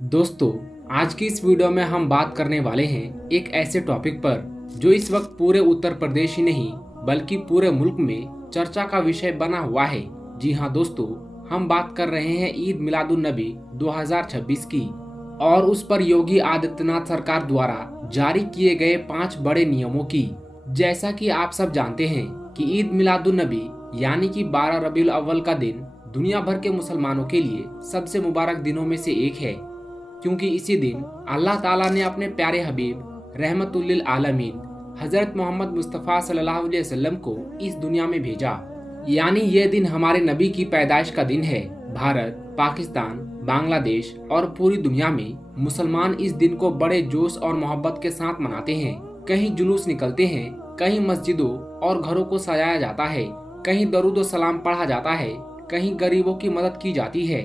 दोस्तों, आज की इस वीडियो में हम बात करने वाले हैं एक ऐसे टॉपिक पर जो इस वक्त पूरे उत्तर प्रदेश ही नहीं बल्कि पूरे मुल्क में चर्चा का विषय बना हुआ है। जी हाँ दोस्तों, हम बात कर रहे हैं ईद मिलादुन नबी 2026 की और उस पर योगी आदित्यनाथ सरकार द्वारा जारी किए गए 5 बड़े नियमों की। जैसा कि आप सब जानते हैं कि ईद मिलादुन नबी यानी कि 12 रबीउल अव्वल का दिन दुनिया भर के मुसलमानों के लिए सबसे मुबारक दिनों में से एक है, क्योंकि इसी दिन अल्लाह ताला ने अपने प्यारे हबीब रहमतुल लिल आलमीन हजरत मोहम्मद मुस्तफ़ा सल्लल्लाहु अलैहि वसल्लम को इस दुनिया में भेजा। यानी ये दिन हमारे नबी की पैदाइश का दिन है। भारत, पाकिस्तान, बांग्लादेश और पूरी दुनिया में मुसलमान इस दिन को बड़े जोश और मोहब्बत के साथ मनाते हैं। कहीं जुलूस निकलते हैं, कहीं मस्जिदों और घरों को सजाया जाता है, कहीं दरूद व सलाम पढ़ा जाता है, कहीं गरीबों की मदद की जाती है।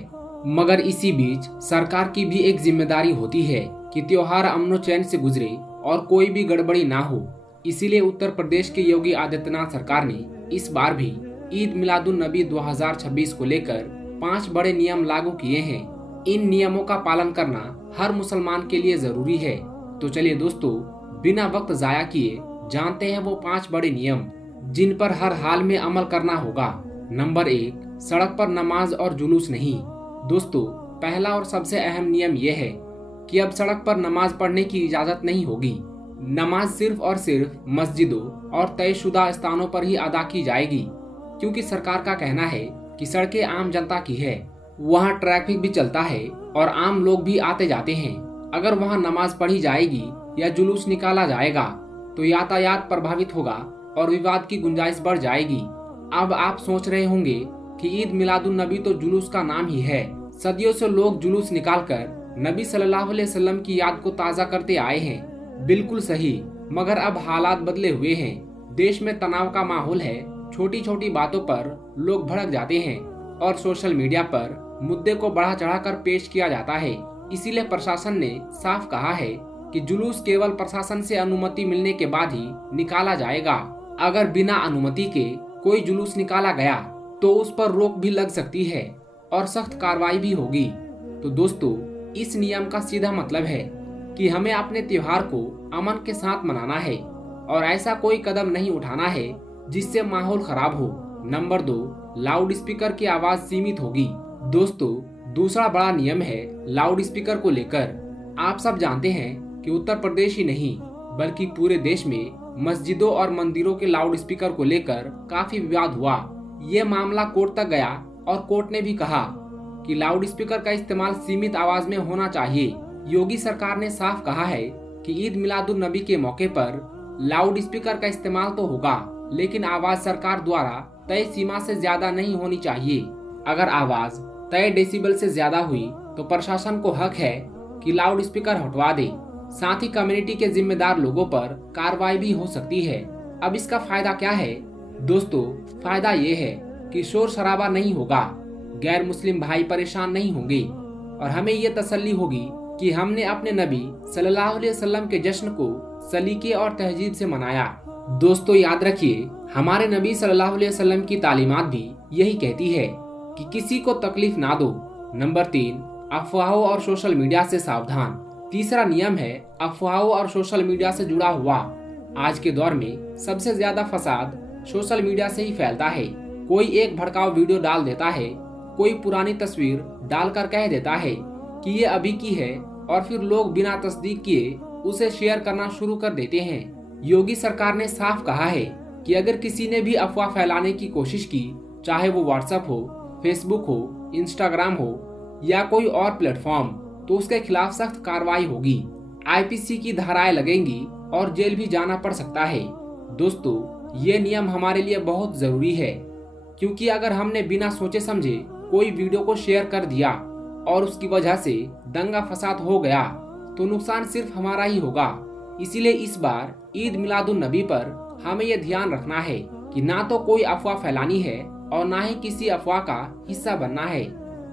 मगर इसी बीच सरकार की भी एक जिम्मेदारी होती है कि त्योहार अमनो चैन से गुजरे और कोई भी गड़बड़ी ना हो। इसीलिए उत्तर प्रदेश के योगी आदित्यनाथ सरकार ने इस बार भी ईद मिलादुन नबी 2026 को लेकर 5 बड़े नियम लागू किए हैं। इन नियमों का पालन करना हर मुसलमान के लिए जरूरी है। तो चलिए दोस्तों, बिना वक्त जाया किए जानते हैं वो 5 बड़े नियम जिन पर हर हाल में अमल करना होगा। नंबर 1, सड़क पर नमाज और जुलूस नहीं। दोस्तों, पहला और सबसे अहम नियम यह है कि अब सड़क पर नमाज पढ़ने की इजाजत नहीं होगी। नमाज सिर्फ और सिर्फ मस्जिदों और तयशुदा स्थानों पर ही अदा की जाएगी, क्योंकि सरकार का कहना है कि सड़कें आम जनता की है, वहाँ ट्रैफिक भी चलता है और आम लोग भी आते जाते हैं। अगर वहाँ नमाज पढ़ी जाएगी या जुलूस निकाला जाएगा तो यातायात प्रभावित होगा और विवाद की गुंजाइश बढ़ जाएगी। अब आप सोच रहे होंगे कि ईद मिलादुन नबी तो जुलूस का नाम ही है। सदियों से लोग जुलूस निकालकर नबी सल्लल्लाहु अलैहि वसल्लम की याद को ताज़ा करते आए हैं। बिल्कुल सही, मगर अब हालात बदले हुए हैं। देश में तनाव का माहौल है, छोटी छोटी बातों पर लोग भड़क जाते हैं और सोशल मीडिया पर मुद्दे को बढ़ा चढ़ाकर पेश किया जाता है। इसीलिए प्रशासन ने साफ कहा है कि जुलूस केवल प्रशासन से अनुमति मिलने के बाद ही निकाला जाएगा। अगर बिना अनुमति के कोई जुलूस निकाला गया तो उस पर रोक भी लग सकती है और सख्त कार्रवाई भी होगी। तो दोस्तों, इस नियम का सीधा मतलब है कि हमें अपने त्योहार को अमन के साथ मनाना है और ऐसा कोई कदम नहीं उठाना है जिससे माहौल खराब हो। नंबर 2, लाउड स्पीकर की आवाज सीमित होगी। दोस्तों, दूसरा बड़ा नियम है लाउड स्पीकर को लेकर। आप सब जानते हैं कि उत्तर प्रदेश ही नहीं बल्कि पूरे देश में मस्जिदों और मंदिरों के लाउड स्पीकर को लेकर काफी विवाद हुआ। ये मामला कोर्ट तक गया और कोर्ट ने भी कहा कि लाउड स्पीकर का इस्तेमाल सीमित आवाज में होना चाहिए। योगी सरकार ने साफ कहा है कि ईद मिलादुन नबी के मौके पर लाउड स्पीकर का इस्तेमाल तो होगा, लेकिन आवाज सरकार द्वारा तय सीमा से ज्यादा नहीं होनी चाहिए। अगर आवाज तय डेसिबल से ज्यादा हुई तो प्रशासन को हक है कि लाउड स्पीकर हटवा दे। साथ ही कम्युनिटी के जिम्मेदार लोगों पर कार्रवाई भी हो सकती है। अब इसका फायदा क्या है? दोस्तों, फायदा ये है कि शोर शराबा नहीं होगा, गैर मुस्लिम भाई परेशान नहीं होंगे और हमें ये तसल्ली होगी कि हमने अपने नबी सल्लल्लाहु अलैहि वसल्लम के जश्न को सलीके और तहजीब से मनाया। दोस्तों, याद रखिए, हमारे नबी सल्लल्लाहु अलैहि वसल्लम की तालीमात भी यही कहती है कि किसी को तकलीफ ना दो। नंबर 3, अफवाहों और सोशल मीडिया से सावधान। तीसरा नियम है अफवाहों और सोशल मीडिया से जुड़ा हुआ। आज के दौर में सबसे ज्यादा फसाद सोशल मीडिया से ही फैलता है। कोई एक भड़काऊ वीडियो डाल देता है, कोई पुरानी तस्वीर डालकर कह देता है कि ये अभी की है और फिर लोग बिना तस्दीक किए उसे शेयर करना शुरू कर देते हैं। योगी सरकार ने साफ कहा है कि अगर किसी ने भी अफवाह फैलाने की कोशिश की, चाहे वो व्हाट्सएप हो, फेसबुक हो, इंस्टाग्राम हो या कोई और प्लेटफॉर्म, तो उसके खिलाफ सख्त कार्रवाई होगी। आईपीसी की धाराएं लगेंगी और जेल भी जाना पड़ सकता है। दोस्तों, ये नियम हमारे लिए बहुत जरूरी है, क्योंकि अगर हमने बिना सोचे समझे कोई वीडियो को शेयर कर दिया और उसकी वजह से दंगा फसाद हो गया तो नुकसान सिर्फ हमारा ही होगा। इसीलिए इस बार ईद मिलादुन नबी पर हमें यह ध्यान रखना है कि ना तो कोई अफवाह फैलानी है और ना ही किसी अफवाह का हिस्सा बनना है।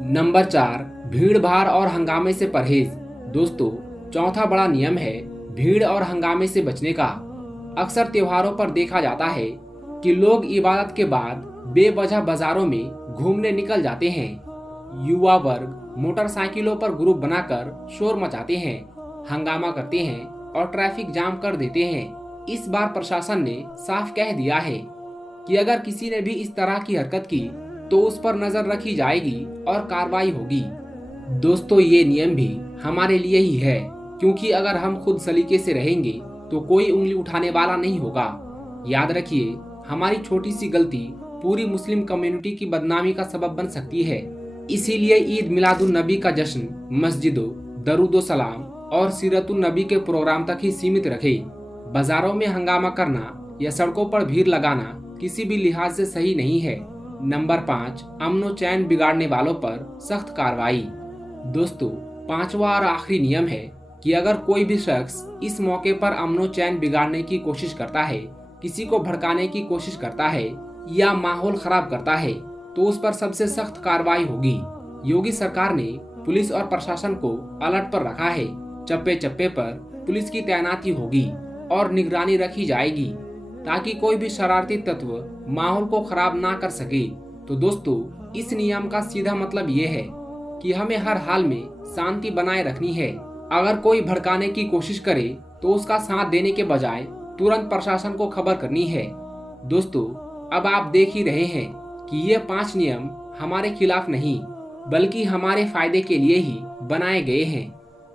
नंबर 4, भीड़ भाड़ और हंगामे से परहेज। दोस्तों, चौथा बड़ा नियम है भीड़ और हंगामे से बचने का। अक्सर त्योहारों पर देखा जाता है कि लोग इबादत के बाद बेवजह बाजारों में घूमने निकल जाते हैं। युवा वर्ग मोटरसाइकिलों पर ग्रुप बनाकर शोर मचाते हैं, हंगामा करते हैं और ट्रैफिक जाम कर देते हैं। इस बार प्रशासन ने साफ कह दिया है कि अगर किसी ने भी इस तरह की हरकत की तो उस पर नजर रखी जाएगी और कार्रवाई होगी। दोस्तों, ये नियम भी हमारे लिए ही है, क्योंकि अगर हम खुद सलीके से रहेंगे तो कोई उंगली उठाने वाला नहीं होगा। याद रखिए, हमारी छोटी सी गलती पूरी मुस्लिम कम्युनिटी की बदनामी का सबब बन सकती है। इसीलिए ईद मिलादुन नबी का जश्न मस्जिदों, दरूदो सलाम और सीरतुन नबी के प्रोग्राम तक ही सीमित रखें। बाजारों में हंगामा करना या सड़कों पर भीड़ लगाना किसी भी लिहाज से सही नहीं है। नंबर 5, अमनो चैन बिगाड़ने वालों पर सख्त कार्रवाई। दोस्तों, 5वां और आखिरी नियम है कि अगर कोई भी शख्स इस मौके पर अमनो चैन बिगाड़ने की कोशिश करता है, किसी को भड़काने की कोशिश करता है या माहौल खराब करता है तो उस पर सबसे सख्त कार्रवाई होगी। योगी सरकार ने पुलिस और प्रशासन को अलर्ट पर रखा है। चप्पे चप्पे पर पुलिस की तैनाती होगी और निगरानी रखी जाएगी ताकि कोई भी शरारती तत्व माहौल को खराब ना कर सके। तो दोस्तों, इस नियम का सीधा मतलब ये है कि हमें हर हाल में शांति बनाए रखनी है। अगर कोई भड़काने की कोशिश करे तो उसका साथ देने के बजाय तुरंत प्रशासन को खबर करनी है। दोस्तों, अब आप देख ही रहे हैं कि ये 5 नियम हमारे खिलाफ नहीं बल्कि हमारे फायदे के लिए ही बनाए गए हैं,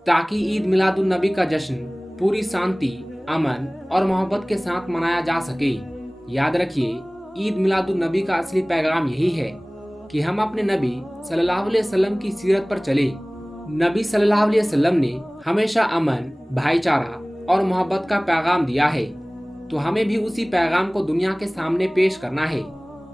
ताकि ईद मिलादुन नबी का जश्न पूरी शांति, अमन और मोहब्बत के साथ मनाया जा सके। याद रखिए, ईद मिलादुन नबी का असली पैगाम यही है कि हम अपने नबी सल्लल्लाहु अलैहि वसल्लम की सीरत पर चले। नबी सल्लल्लाहु अलैहि वसल्लम ने हमेशा अमन, भाईचारा और मोहब्बत का पैगाम दिया है, तो हमें भी उसी पैगाम को दुनिया के सामने पेश करना है।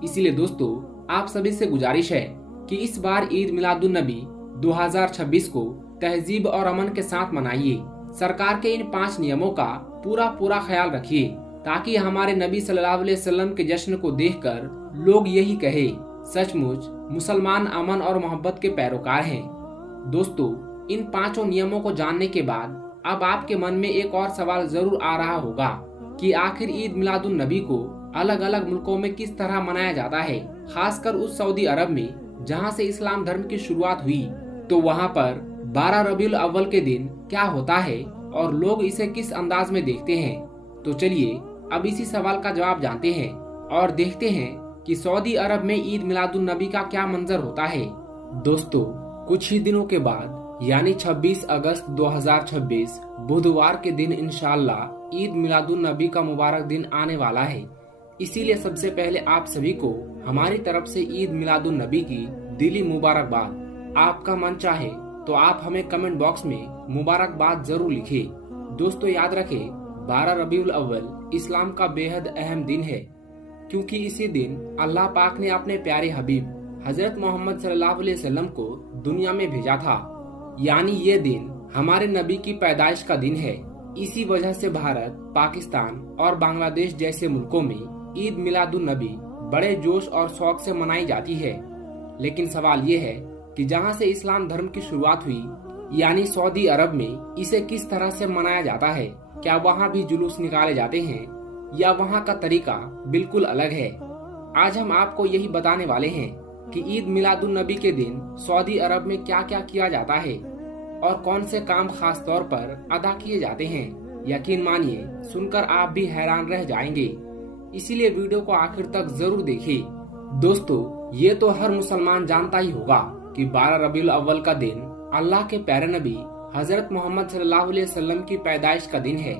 इसीलिए दोस्तों, आप सभी से गुजारिश है कि इस बार ईद मिलादुन नबी 2026 को तहजीब और अमन के साथ मनाइए। सरकार के इन 5 नियमों का पूरा ख्याल रखिए ताकि हमारे नबी सल्लल्लाहु अलैहि वसल्लम के जश्न को देखकर लोग यही कहे, सचमुच मुसलमान अमन और मोहब्बत के पैरोकार हैं। दोस्तों, इन 5 नियमों को जानने के बाद अब आपके मन में एक और सवाल जरूर आ रहा होगा कि आखिर ईद मिलादुन नबी को अलग अलग मुल्कों में किस तरह मनाया जाता है, खासकर उस सऊदी अरब में जहां से इस्लाम धर्म की शुरुआत हुई। तो वहां पर 12 रबीउल अव्वल के दिन क्या होता है और लोग इसे किस अंदाज में देखते हैं। तो चलिए अब इसी सवाल का जवाब जानते हैं और देखते हैं कि सऊदी अरब में ईद मिलादुन नबी का क्या मंजर होता है। दोस्तों, कुछ ही दिनों के बाद यानी 26 अगस्त 2026 बुधवार के दिन इंशाअल्लाह ईद मिलादुन नबी का मुबारक दिन आने वाला है। इसीलिए सबसे पहले आप सभी को हमारी तरफ से ईद मिलादुन नबी की दिली मुबारकबाद। आपका मन चाहे तो आप हमें कमेंट बॉक्स में मुबारकबाद जरूर लिखें। दोस्तों, याद रखें, 12 रबीउल अव्वल इस्लाम का बेहद अहम दिन है, क्योंकि इसी दिन अल्लाह पाक ने अपने प्यारे हबीब हजरत मोहम्मद सल्लल्लाहु अलैहि वसल्लम को दुनिया में भेजा था। यानी ये दिन हमारे नबी की पैदाइश का दिन है। इसी वजह से भारत, पाकिस्तान और बांग्लादेश जैसे मुल्कों में ईद मिलादुन नबी बड़े जोश और शौक से मनाई जाती है। लेकिन सवाल ये है कि जहाँ से इस्लाम धर्म की शुरुआत हुई यानी सऊदी अरब में इसे किस तरह से मनाया जाता है। क्या वहाँ भी जुलूस निकाले जाते हैं या वहाँ का तरीका बिल्कुल अलग है। आज हम आपको यही बताने वाले हैं कि ईद मिलादुन नबी के दिन सऊदी अरब में क्या क्या किया जाता है और कौन से काम खास तौर पर अदा किए जाते हैं। यकीन मानिए, सुनकर आप भी हैरान रह जाएंगे। इसीलिए वीडियो को आखिर तक जरूर देखिए। दोस्तों, ये तो हर मुसलमान जानता ही होगा कि 12 रबीउल अव्वल का दिन अल्लाह के प्यारे नबी हजरत मोहम्मद सल्लल्लाहु अलैहि वसल्लम की पैदाइश का दिन है।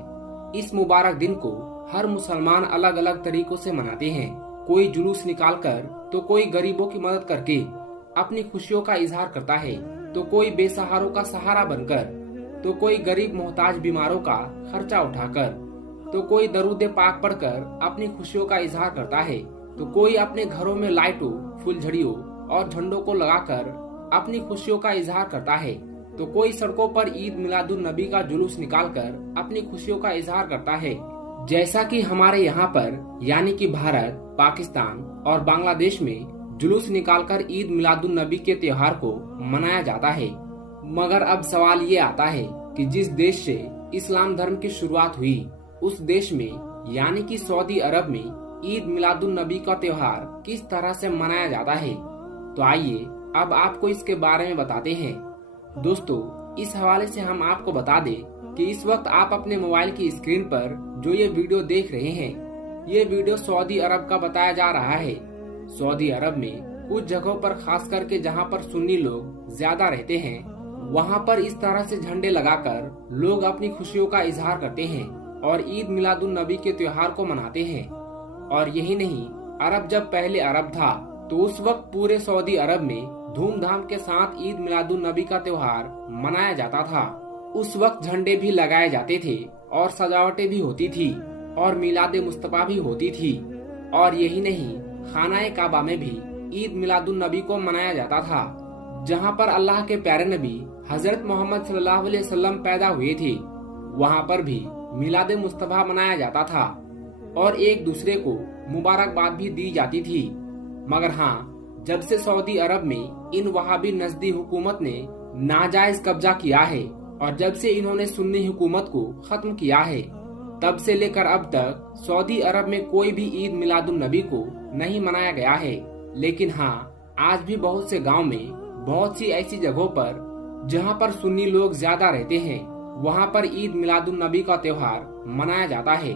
इस मुबारक दिन को हर मुसलमान अलग अलग तरीकों से मनाते हैं। कोई जुलूस निकाल कर, तो कोई गरीबों की मदद करके अपनी खुशियों का इजहार करता है, तो कोई बेसहारों का सहारा बनकर, तो कोई गरीब मोहताज बीमारों का खर्चा उठाकर, तो कोई दरूद पाक पढ़कर अपनी खुशियों का इजहार करता है, तो कोई अपने घरों में लाइटों, फुलझड़ियों और झंडों को लगाकर अपनी खुशियों का इजहार करता है, तो कोई सड़कों पर ईद मिलादुन नबी का जुलूस निकालकर अपनी खुशियों का इजहार करता है। जैसा कि हमारे यहाँ पर यानी कि भारत, पाकिस्तान और बांग्लादेश में जुलूस निकालकर ईद मिलादुन नबी के त्योहार को मनाया जाता है। मगर अब सवाल ये आता है कि जिस देश से इस्लाम धर्म की शुरुआत हुई उस देश में यानी कि सऊदी अरब में ईद मिलादुन नबी का त्योहार किस तरह से मनाया जाता है। तो आइए अब आपको इसके बारे में बताते हैं। दोस्तों, इस हवाले से हम आपको बता दें कि इस वक्त आप अपने मोबाइल की स्क्रीन पर जो ये वीडियो देख रहे हैं, ये वीडियो सऊदी अरब का बताया जा रहा है। सऊदी अरब में कुछ जगहों पर, खास करके जहां पर सुन्नी लोग ज्यादा रहते हैं, वहां पर इस तरह से झंडे लगाकर लोग अपनी खुशियों का इजहार करते हैं और ईद मिलादुन नबी के त्योहार को मनाते हैं। और यही नहीं, अरब जब पहले अरब था तो उस वक्त पूरे सऊदी अरब में धूमधाम के साथ ईद मिलादुन नबी का त्योहार मनाया जाता था। उस वक्त झंडे भी लगाए जाते थे और सजावटें भी होती थी और मिलाद मुस्तफा भी होती थी। और यही नहीं, खानाए काबा में भी ईद मिलादुन नबी को मनाया जाता था, जहां पर अल्लाह के प्यारे नबी हजरत मोहम्मद सल्लल्लाहु अलैहि वसल्लम पैदा हुए थे। वहां पर भी मिलाद मुस्तफा मनाया जाता था और एक दूसरे को मुबारकबाद भी दी जाती थी। मगर हाँ, जब से सऊदी अरब में इन वहाबी नजदी हुकूमत ने नाजायज कब्जा किया है और जब से इन्होंने सुन्नी हुकूमत को खत्म किया है, तब से लेकर अब तक सऊदी अरब में कोई भी ईद मिलादुन नबी को नहीं मनाया गया है। लेकिन हाँ, आज भी बहुत से गांव में, बहुत सी ऐसी जगहों पर जहां पर सुन्नी लोग ज्यादा रहते हैं, वहां पर ईद मिलादुन नबी का त्योहार मनाया जाता है।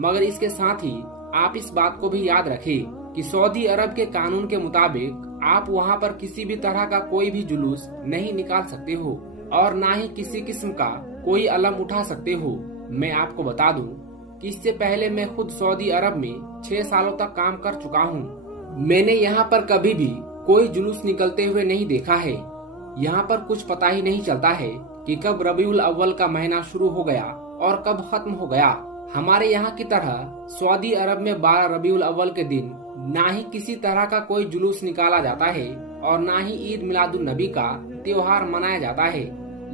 मगर इसके साथ ही आप इस बात को भी याद रखें कि सऊदी अरब के कानून के मुताबिक आप वहां पर किसी भी तरह का कोई भी जुलूस नहीं निकाल सकते हो और ना ही किसी किस्म का कोई अलम उठा सकते हो। मैं आपको बता दूं कि इससे पहले मैं खुद सऊदी अरब में 6 सालों तक काम कर चुका हूं। मैंने यहाँ पर कभी भी कोई जुलूस निकलते हुए नहीं देखा है। यहाँ पर कुछ पता ही नहीं चलता है कि कब रबीउल अव्वल का महीना शुरू हो गया और कब खत्म हो गया। हमारे यहाँ की तरह सऊदी अरब में 12 रबीउल अव्वल के दिन ना ही किसी तरह का कोई जुलूस निकाला जाता है और ना ही ईद मिलादुन नबी का त्योहार मनाया जाता है।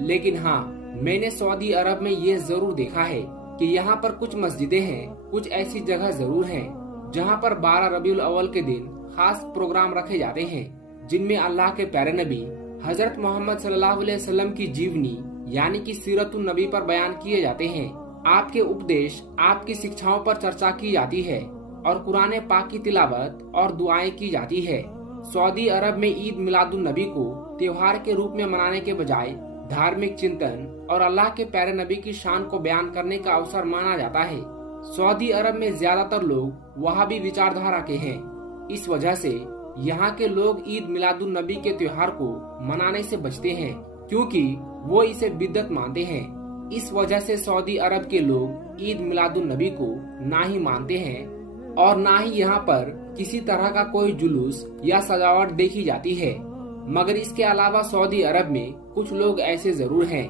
लेकिन हाँ, मैंने सऊदी अरब में ये जरूर देखा है कि यहाँ पर कुछ मस्जिदें हैं, कुछ ऐसी जगह जरूर हैं जहाँ पर 12 रबीउल अव्वल के दिन खास प्रोग्राम रखे जाते हैं, जिनमें अल्लाह के प्यारे नबी हजरत मोहम्मद सल्लल्लाहु अलैहि वसल्लम की जीवनी यानी कि सीरतुन नबी पर बयान किए जाते हैं। आपके उपदेश, आपकी शिक्षाओं पर चर्चा की जाती है और कुरान पाक की तिलावत और दुआएं की जाती है। सऊदी अरब में ईद मिलादुन नबी को त्योहार के रूप में मनाने के बजाय धार्मिक चिंतन और अल्लाह के प्यारे नबी की शान को बयान करने का अवसर माना जाता है। सऊदी अरब में ज्यादातर लोग वहाबी विचारधारा के हैं। इस वजह से यहाँ के लोग ईद मिलादुन नबी के त्योहार को मनाने से बचते हैं, क्योंकि वो इसे बिदअत मानते हैं। इस वजह से सऊदी अरब के लोग ईद मिलादुन नबी को ना ही मानते हैं और ना ही यहाँ पर किसी तरह का कोई जुलूस या सजावट देखी जाती है। मगर इसके अलावा सऊदी अरब में कुछ लोग ऐसे जरूर हैं,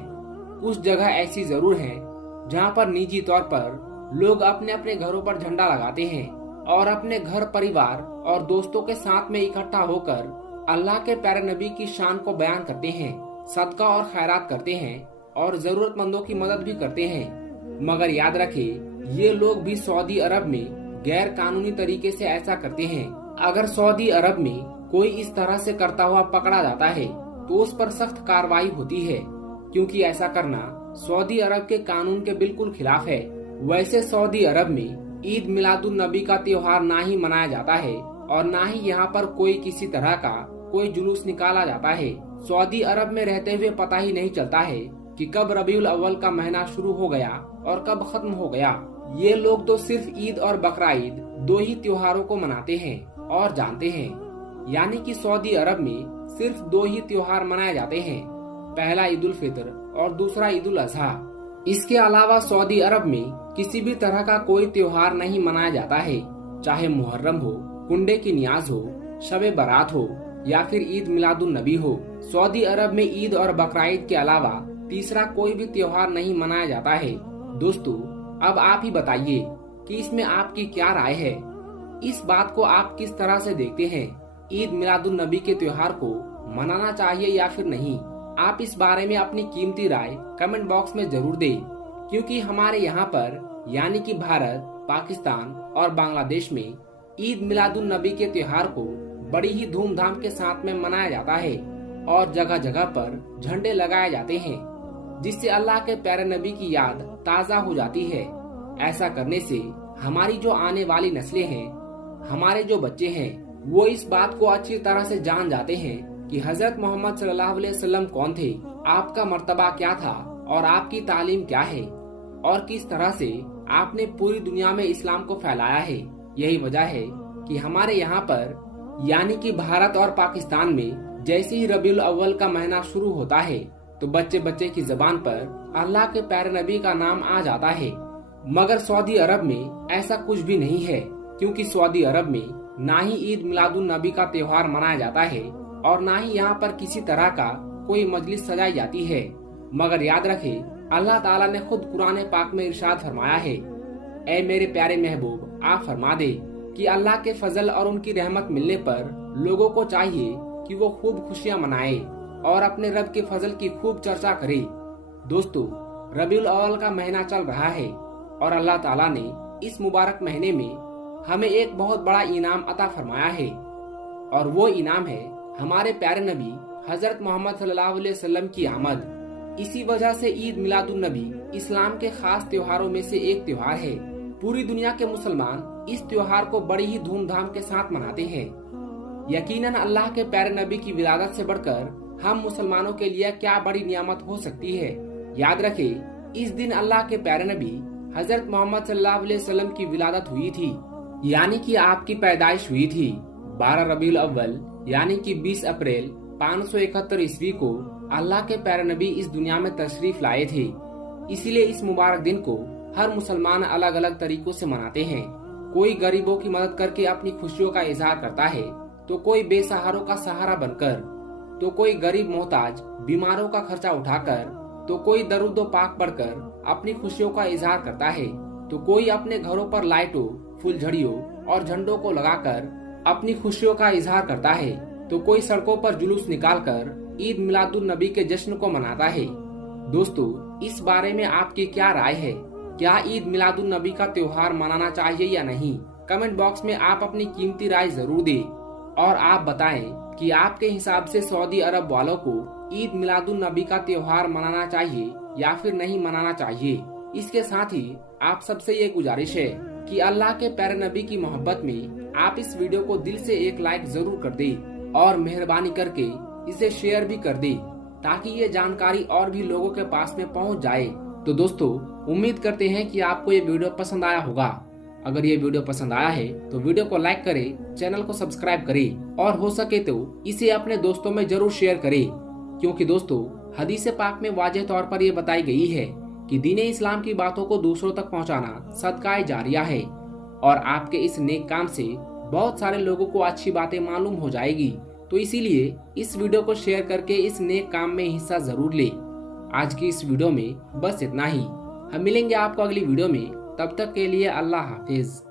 कुछ जगह ऐसी जरूर हैं जहाँ पर निजी तौर पर लोग अपने अपने घरों पर झंडा लगाते हैं और अपने घर परिवार और दोस्तों के साथ में इकट्ठा होकर अल्लाह के प्यारे नबी की शान को बयान करते हैं, सदका और खैरात करते हैं और जरूरतमंदों की मदद भी करते हैं। मगर याद रखें, ये लोग भी सऊदी अरब में गैर कानूनी तरीके से ऐसा करते हैं। अगर सऊदी अरब में कोई इस तरह से करता हुआ पकड़ा जाता है तो उस पर सख्त कार्रवाई होती है, क्योंकि ऐसा करना सऊदी अरब के कानून के बिल्कुल खिलाफ है। वैसे सऊदी अरब में ईद मिलादुन नबी का त्योहार ना ही मनाया जाता है और ना ही यहाँ पर कोई किसी तरह का कोई जुलूस निकाला जाता है। सऊदी अरब में रहते हुए पता ही नहीं चलता है कि कब रबीउल अव्वल का महीना शुरू हो गया और कब खत्म हो गया। ये लोग तो सिर्फ ईद और बकरा ईद 2 ही त्योहारों को मनाते हैं और जानते हैं, यानी कि सऊदी अरब में सिर्फ 2 ही त्योहार मनाए जाते हैं, पहला ईद उल फितर और दूसरा ईद उल अजहा। इसके अलावा सऊदी अरब में किसी भी तरह का कोई त्योहार नहीं मनाया जाता है, चाहे मुहर्रम हो, कुंडे की नियाज हो, शबे बारात हो या फिर ईद मिलादुन नबी हो। सऊदी अरब में ईद और बकरा ईद के अलावा तीसरा कोई भी त्योहार नहीं मनाया जाता है। दोस्तों, अब आप ही बताइए कि इसमें आपकी क्या राय है। इस बात को आप किस तरह से देखते हैं? ईद मिलादुन नबी के त्योहार को मनाना चाहिए या फिर नहीं? आप इस बारे में अपनी कीमती राय कमेंट बॉक्स में जरूर दें, क्योंकि हमारे यहाँ पर यानी कि भारत, पाकिस्तान और बांग्लादेश में ईद मिलादुन नबी के त्योहार को बड़ी ही धूमधाम के साथ में मनाया जाता है और जगह जगह पर झंडे लगाए जाते हैं, जिससे अल्लाह के प्यारे नबी की याद ताज़ा हो जाती है। ऐसा करने से हमारी जो आने वाली नस्लें हैं, हमारे जो बच्चे हैं, वो इस बात को अच्छी तरह से जान जाते हैं कि हजरत मोहम्मद सल्लल्लाहु अलैहि वसल्लम कौन थे, आपका मर्तबा क्या था और आपकी तालीम क्या है और किस तरह से आपने पूरी दुनिया में इस्लाम को फैलाया है। यही वजह है कि हमारे यहाँ पर यानी कि भारत और पाकिस्तान में जैसे ही रबीउल अव्वल का महीना शुरू होता है तो बच्चे बच्चे की जबान पर अल्लाह के प्यारे नबी का नाम आ जाता है। मगर सऊदी अरब में ऐसा कुछ भी नहीं है, क्योंकि सऊदी अरब में ना ही ईद मिलादुन नबी का त्योहार मनाया जाता है और ना ही यहाँ पर किसी तरह का कोई मजलिस सजाई जाती है। मगर याद रखे, अल्लाह ताला ने खुद कुरान पाक में इरशाद फरमाया है, ऐ मेरे प्यारे महबूब आप फरमा दे कि अल्लाह के फजल और उनकी रहमत मिलने पर लोगों को चाहिए कि वो खूब खुशियाँ मनाए और अपने रब के फजल की खूब चर्चा करे। दोस्तों, रबीउल अव्वल का महीना चल रहा है और अल्लाह ताला ने इस मुबारक महीने में हमें एक बहुत बड़ा इनाम अता फरमाया है और वो इनाम है हमारे प्यारे नबी हजरत मोहम्मद सल्लल्लाहु अलैहि वसल्लम की आमद। इसी वजह से ईद मिलादुन नबी इस्लाम के खास त्योहारों में से एक त्योहार है। पूरी दुनिया के मुसलमान इस त्योहार को बड़ी ही धूमधाम के साथ मनाते हैं। यकीनन अल्लाह के प्यारे नबी की विलादत से बढ़कर हम मुसलमानों के लिए क्या बड़ी नियामत हो सकती है। याद रखे, इस दिन अल्लाह के प्यारे नबी हजरत मोहम्मद सल्लल्लाहु अलैहि वसल्लम की विलादत हुई थी, यानी कि आपकी पैदाइश हुई थी 12 रबीउल अव्वल यानी कि 20 अप्रैल 571 ईस्वी को अल्लाह के प्यारे नबी इस दुनिया में तशरीफ लाए थे। इसीलिए इस मुबारक दिन को हर मुसलमान अलग अलग तरीकों से मनाते हैं। कोई गरीबों की मदद करके अपनी खुशियों का इजहार करता है, तो कोई बेसहारों का सहारा बनकर, तो कोई गरीब मोहताज बीमारों का खर्चा उठाकर, तो कोई दरूदो पाक पढ़कर अपनी खुशियों का इजहार करता है, तो कोई अपने घरों पर लाइटों, फुलझड़ियों और झंडों को लगाकर अपनी खुशियों का इजहार करता है, तो कोई सड़कों पर जुलूस निकालकर ईद मिलादुन नबी के जश्न को मनाता है। दोस्तों, इस बारे में आपकी क्या राय है? क्या ईद मिलादुन नबी का त्योहार मनाना चाहिए या नहीं? कमेंट बॉक्स में आप अपनी कीमती राय जरूर दें और आप बताएं कि आपके हिसाब से सऊदी अरब वालों को ईद मिलादुन नबी का त्योहार मनाना चाहिए या फिर नहीं मनाना चाहिए। इसके साथ ही आप सबसे ये गुजारिश है कि अल्लाह के प्यारे नबी की मोहब्बत में आप इस वीडियो को दिल से एक लाइक जरूर कर दें और मेहरबानी करके इसे शेयर भी कर दें, ताकि ये जानकारी और भी लोगों के पास में पहुंच जाए। तो दोस्तों, उम्मीद करते हैं कि आपको ये वीडियो पसंद आया होगा। अगर ये वीडियो पसंद आया है तो वीडियो को लाइक करें, चैनल को सब्सक्राइब करें और हो सके तो इसे अपने दोस्तों में जरूर शेयर करें, क्योंकि दोस्तों हदीस पाक में वाज़ेह तौर पर यह बताई गई है कि दीन इस्लाम की बातों को दूसरों तक पहुंचाना सदकाए जारिया है और आपके इस नेक काम से बहुत सारे लोगों को अच्छी बातें मालूम हो जाएगी। तो इसीलिए इस वीडियो को शेयर करके इस नेक काम में हिस्सा जरूर ले। आज की इस वीडियो में बस इतना ही। हम मिलेंगे आपको अगली वीडियो में, तब तक के लिए अल्लाह हाफिज।